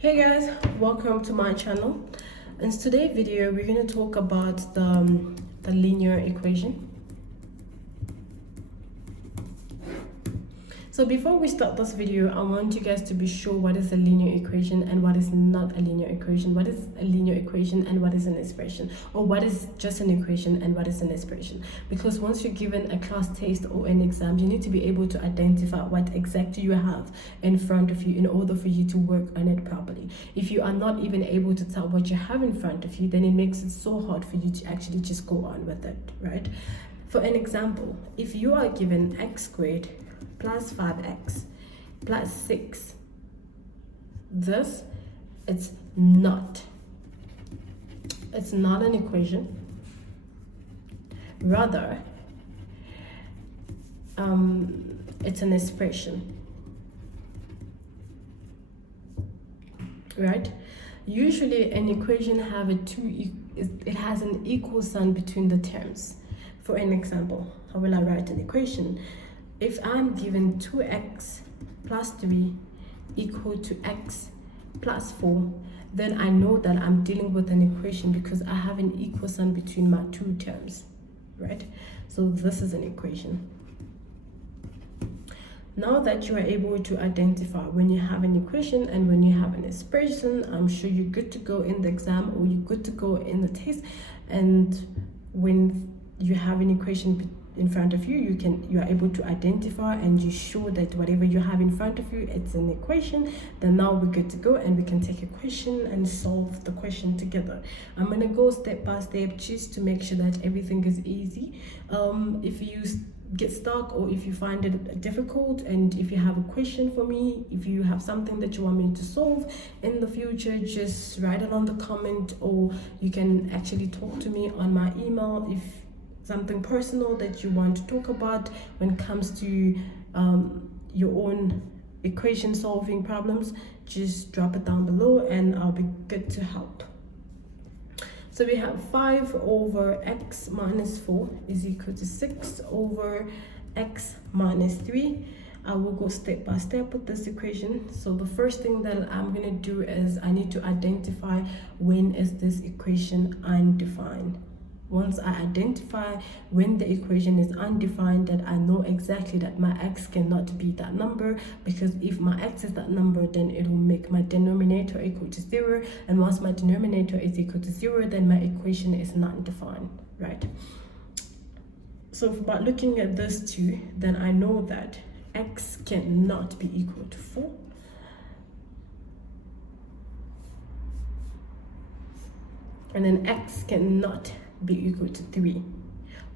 Hey guys, welcome to my channel. In today's video we're going to talk about the linear equation. So before we start this video, I want you guys to be sure what is a linear equation and what is not a linear equation. What is a linear equation and what is an expression, or what is just an equation and what is an expression. Because once you're given a class test or an exam, you need to be able to identify what exactly you have in front of you in order for you to work on it properly. If you are not even able to tell what you have in front of you, then it makes it so hard for you to actually just go on with it, right? For an example, if you are given x squared plus 5x plus 6, this it's not an equation, rather it's an expression, right? Usually an equation have it has an equal sign between the terms. For an example, how will I write an equation? If I'm given 2x plus 3 equal to x plus 4, then I know that I'm dealing with an equation because I have an equal sign between my two terms, right? So this is an equation. Now that you are able to identify when you have an equation and when you have an expression, I'm sure you're good to go in the exam or you're good to go in the test. And when you have an equation in front of you, you are able to identify and you're sure that whatever you have in front of you, it's an equation. Then now we're good to go and we can take a question and solve the question together. I'm going to go step by step just to make sure that everything is easy. If you get stuck or if you find it difficult, and if you have a question for me, if you have something that you want me to solve in the future, just write it on the comment, or you can actually talk to me on my email if something personal that you want to talk about when it comes to your own equation solving problems. Just drop it down below and I'll be good to help. So we have 5 over x minus 4 is equal to 6 over x minus 3. I will go step by step with this equation. So the first thing that I'm going to do is I need to identify when is this equation undefined. Once I identify when the equation is undefined, that I know exactly that my x cannot be that number, because if my x is that number, then it will make my denominator equal to 0, and once my denominator is equal to 0, then my equation is not defined, right? So by looking at this two, then I know that x cannot be equal to 4. And then x cannot be equal to 3.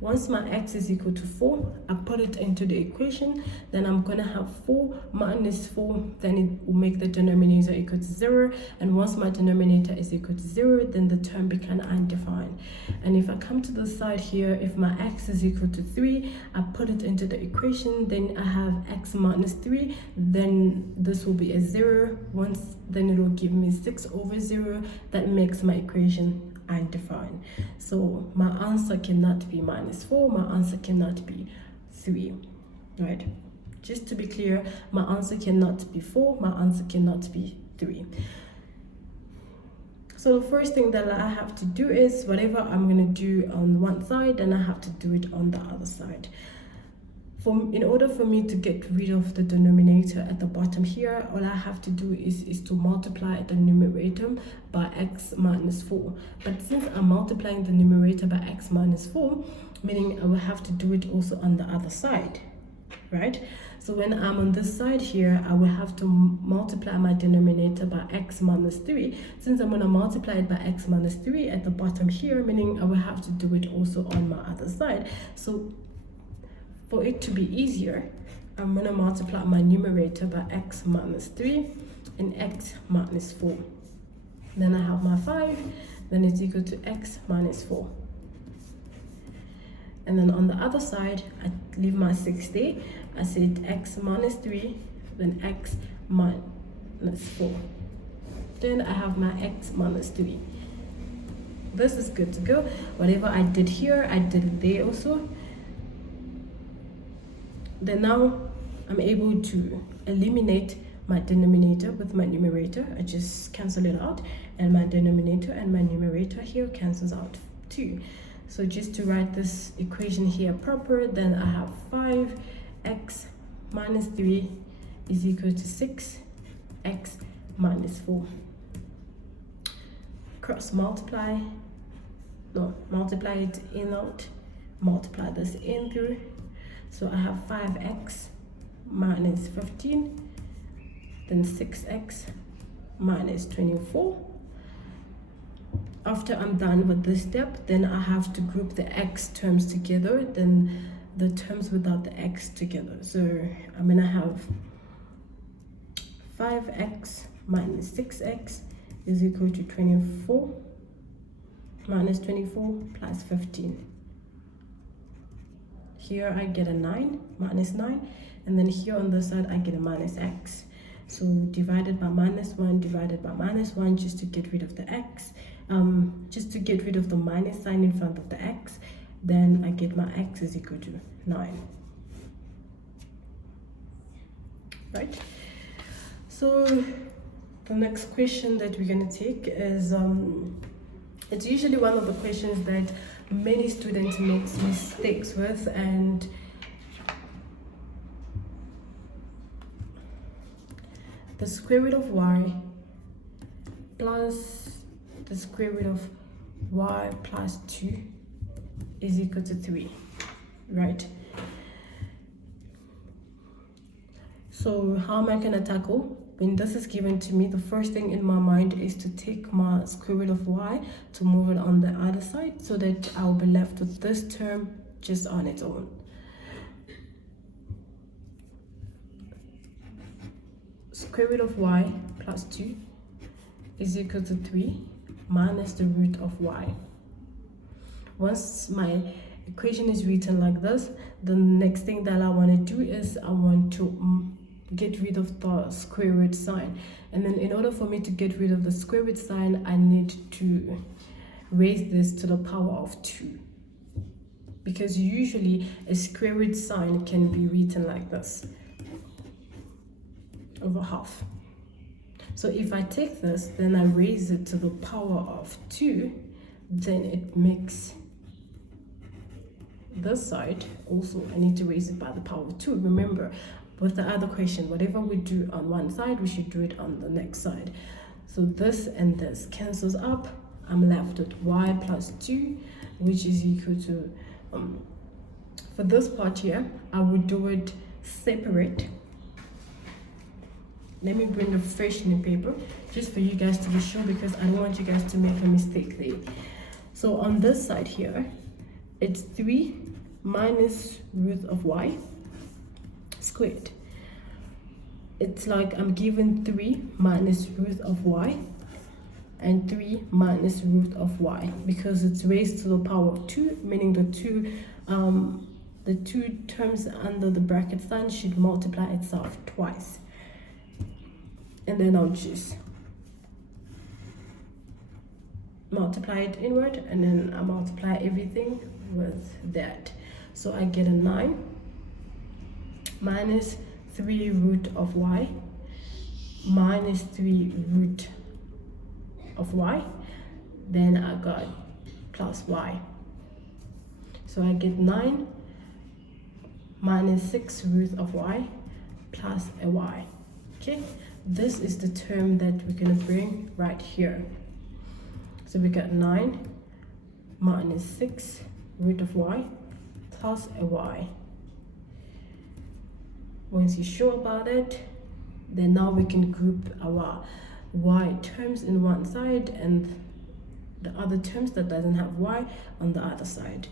Once my x is equal to 4, I put it into the equation, then I'm going to have 4 minus 4, then it will make the denominator equal to 0, and once my denominator is equal to 0, then the term becomes undefined. And if I come to the side here, if my x is equal to 3, I put it into the equation, then I have x minus 3, then this will be a 0, then it will give me 6 over 0, that makes my equation undefined. So my answer cannot be minus 4, my answer cannot be 3, right? Just to be clear, my answer cannot be 4, my answer cannot be 3. So the first thing that I have to do is whatever I'm going to do on one side, then I have to do it on the other side. In order for me to get rid of the denominator at the bottom here, all I have to do is to multiply the numerator by x minus 4. But since I'm multiplying the numerator by x minus 4, meaning I will have to do it also on the other side, right? So when I'm on this side here, I will have to multiply my denominator by x minus 3. Since I'm going to multiply it by x minus 3 at the bottom here, meaning I will have to do it also on my other side. So for it to be easier, I'm going to multiply my numerator by x minus 3 and x minus 4. Then I have my 5, then it's equal to x minus 4. And then on the other side, I leave my 6 there. I said x minus 3, then x minus 4. Then I have my x minus 3. This is good to go. Whatever I did here, I did it there also. Then now I'm able to eliminate my denominator with my numerator, I just cancel it out, and my denominator and my numerator here cancels out too. So just to write this equation here proper, then I have 5x minus 3 is equal to 6x minus 4. Cross multiply, no, multiply it in out, multiply this in through. So I have 5x minus 15, then 6x minus 24. After I'm done with this step, then I have to group the x terms together, then the terms without the x together. So I'm gonna have 5x minus 6x is equal to 24 minus 24 plus 15. Here I get a 9 minus 9, and then here on this side I get a minus x. So divided by minus 1 divided by minus 1, just to get rid of the x, just to get rid of the minus sign in front of the x, then I get my x is equal to 9. Right? So the next question that we're going to take is, it's usually one of the questions that many students make mistakes with, and the square root of y plus the square root of y plus 2 is equal to 3, right? So how am I going to tackle? When this is given to me, the first thing in my mind is to take my square root of y to move it on the other side, so that I'll be left with this term just on its own. Square root of y plus 2 is equal to 3 minus the root of y. Once my equation is written like this, the next thing that I want to do is I want to get rid of the square root sign. And then in order for me to get rid of the square root sign, I need to raise this to the power of 2. Because usually a square root sign can be written like this, over half. So if I take this, then I raise it to the power of 2, then it makes this side also, I need to raise it by the power of 2. Remember, with the other question, whatever we do on one side, we should do it on the next side. So this and this cancels up. I'm left with y plus 2, which is equal to, for this part here, I would do it separate. Let me bring a fresh new paper just for you guys to be sure, because I don't want you guys to make a mistake there. So on this side here, it's 3 minus root of y squared. It's like I'm given 3 minus root of y and 3 minus root of y, because it's raised to the power of 2, meaning the two terms under the bracket sign should multiply itself twice. And then I'll just multiply it inward, and then I multiply everything with that. So I get a 9 minus 3 root of y minus 3 root of y, then I got plus y. So I get 9 minus 6 root of y plus a y. Okay, this is the term that we're going to bring right here. So we got 9 minus 6 root of y plus a y. Once you're sure about it, then now we can group our y terms in one side and the other terms that doesn't have y on the other side.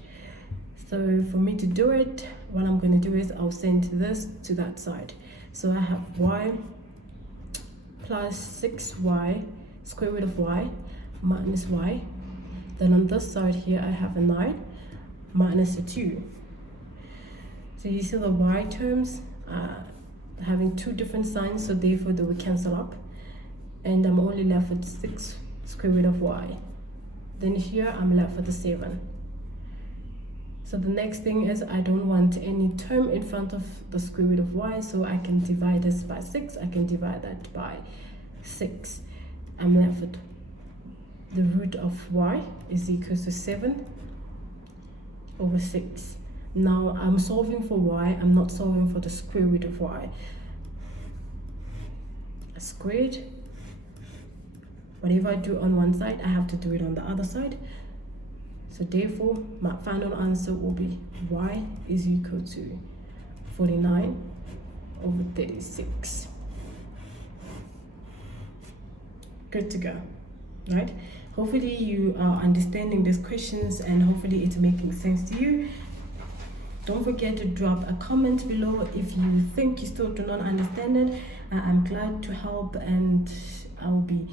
So for me to do it, what I'm going to do is I'll send this to that side. So I have y plus 6y square root of y minus y. Then on this side here I have a 9 minus a 2. So you see the y terms having two different signs, so therefore they will cancel up, and I'm only left with 6 square root of y. Then here I'm left with a 7. So the next thing is I don't want any term in front of the square root of y, so I can divide this by 6. I can divide that by 6. I'm left with the root of y is equal to 7 over 6. Now I'm solving for y, I'm not solving for the square root of y. Squared, whatever I do on one side, I have to do it on the other side. So therefore, my final answer will be y is equal to 49 over 36. Good to go, right? Hopefully you are understanding these questions and hopefully it's making sense to you. Don't forget to drop a comment below if you think you still do not understand it. I'm glad to help, and I'll be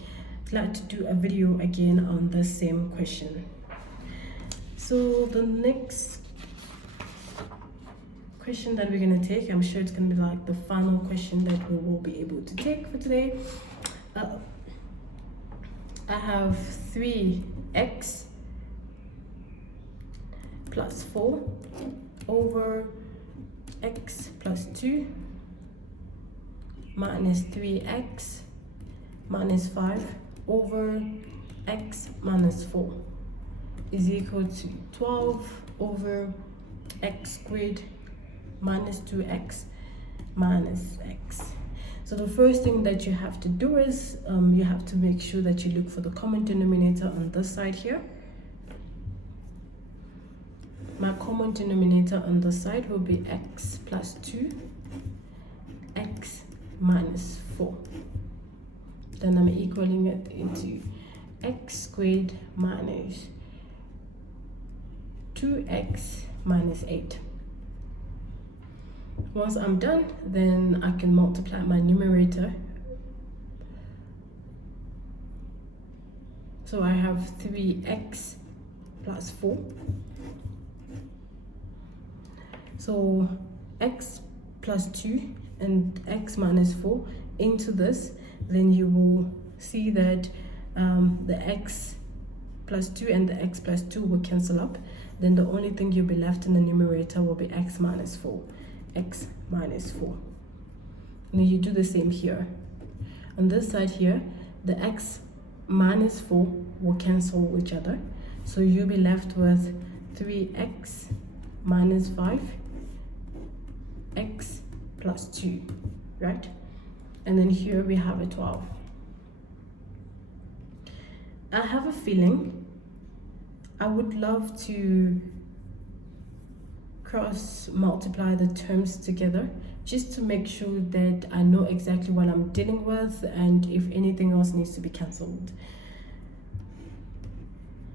glad to do a video again on the same question. So the next question that we're going to take, I'm sure it's going to be like the final question that we will be able to take for today. I have 3x plus 4 over x plus 2 minus 3x minus 5 over x minus 4 is equal to 12 over x squared minus 2x minus x. So the first thing that you have to do is you have to make sure that you look for the common denominator on this side here. My common denominator on this side will be x plus 2, x minus 4. Then I'm equaling it into x squared minus 2x minus 8. Once I'm done, then I can multiply my numerator. So I have 3x plus 4. So x plus 2 and x minus 4 into this, then you will see that the x plus 2 and the x plus 2 will cancel up. Then the only thing you'll be left in the numerator will be x minus 4. X minus 4. And then you do the same here. On this side here, the x minus 4 will cancel each other. So you'll be left with 3x minus 5, x plus 2, right? And then here we have a 12. I have a feeling I would love to cross multiply the terms together just to make sure that I know exactly what I'm dealing with and if anything else needs to be cancelled.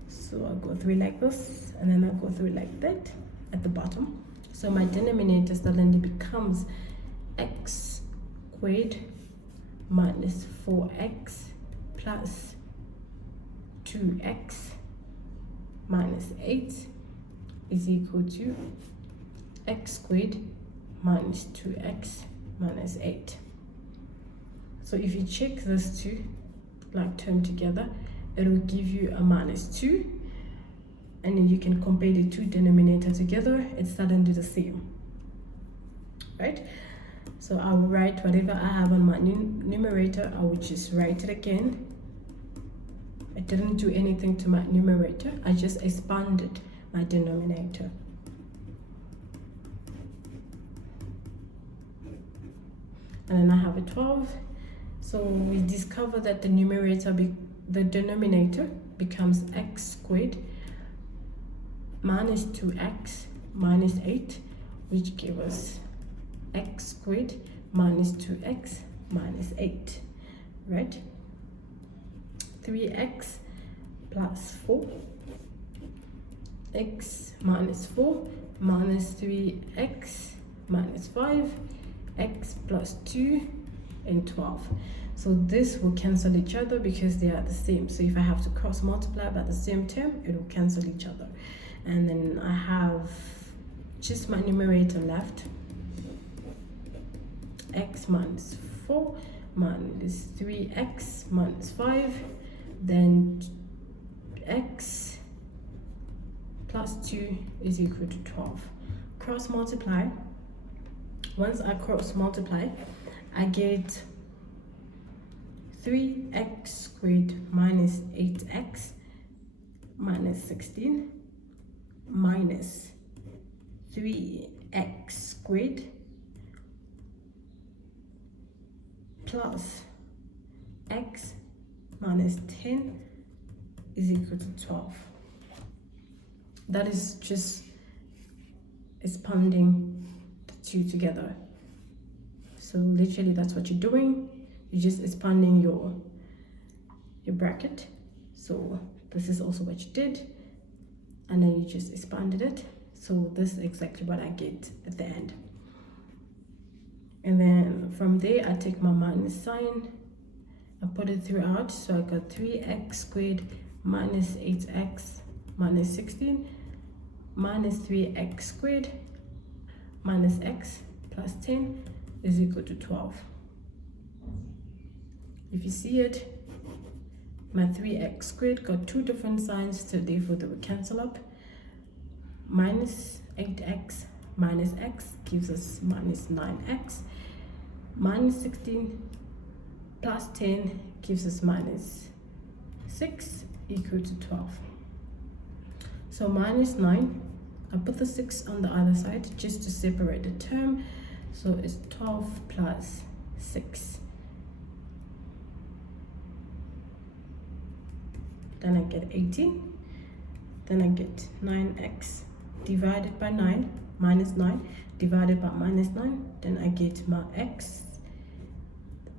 So I'll go through like this and then I'll go through like that at the bottom. So my denominator suddenly becomes x squared minus 4x plus 2x minus 8 is equal to x squared minus 2x minus 8. So if you check these two like term together, it will give you a minus 2, and then you can compare the two denominators together. It's suddenly the same, right? So I will write whatever I have on my numerator. I will just write it again. I didn't do anything to my numerator. I just expanded my denominator. And then I have a 12. So we discover that the denominator becomes x squared minus 2x minus 8, which gives us x squared minus 2x minus 8, right? 3x plus 4, x minus 4 minus 3x minus 5, x plus 2 and 12. So this will cancel each other because they are the same. So if I have to cross multiply by the same term, it will cancel each other. And then I have just my numerator left. X minus 4 minus 3x minus 5, then x plus 2 is equal to 12. Cross multiply. Once I cross multiply, I get 3x squared minus 8x minus 16 minus 3x squared plus x minus 10 is equal to 12. That is just expanding the two together. So literally that's what you're doing. You're just expanding your bracket. So this is also what you did, and then you just expanded it. So this is exactly what I get at the end. And then from there I take my minus sign, I put it throughout. So I got 3x squared minus 8x minus 16 minus 3x squared minus x plus 10 is equal to 12. If you see it, my 3x squared got two different signs, so therefore they will cancel up. Minus 8x minus x gives us minus 9x. Minus 16 plus 10 gives us minus 6 equal to 12. So minus 9, I put the 6 on the other side just to separate the term. So it's 12 plus 6. Then I get 18. Then I get 9x divided by 9 minus 9 divided by minus 9. Then I get my x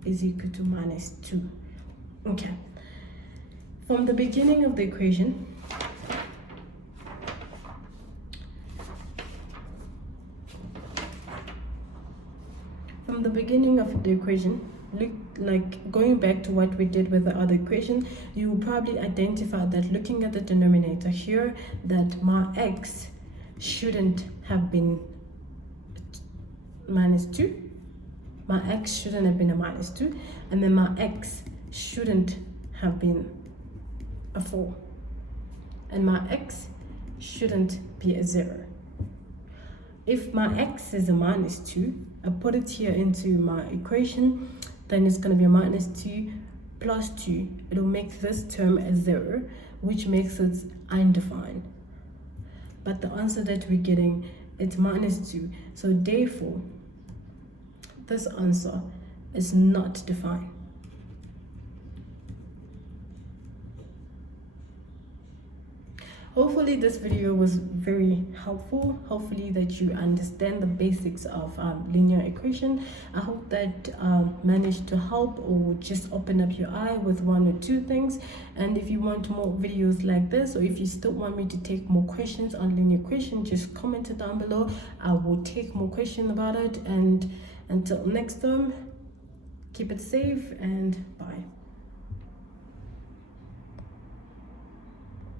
is equal to minus 2. Okay. From the beginning of the equation, look, like going back to what we did with the other equation, you will probably identify that looking at the denominator here, that my x shouldn't have been minus 2. My x shouldn't have been a minus 2, and then my x shouldn't have been a 4, and my x shouldn't be a 0. If my x is a minus 2, I put it here into my equation, then it's going to be a minus 2 plus 2. It will make this term a 0, which makes it undefined. But the answer that we're getting, it's minus 2. So therefore, this answer is not defined. Hopefully this video was very helpful. Hopefully that you understand the basics of linear equation. I hope that managed to help or just open up your eye with one or two things. And if you want more videos like this, or if you still want me to take more questions on linear equation, just comment it down below. I will take more questions about it. And until next time, keep it safe and bye.